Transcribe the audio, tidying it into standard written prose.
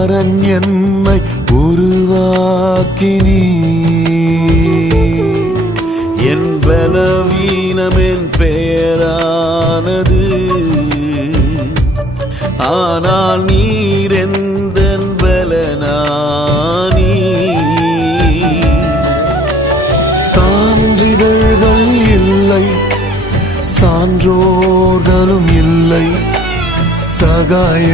என்னை உருவாக்கினீ என் பலவீனமென் பெயரானது ஆனால் நீர் எந்தன் பலனானி சான்றிதழ்கள் இல்லை சான்றோர்களும் இல்லை சகாய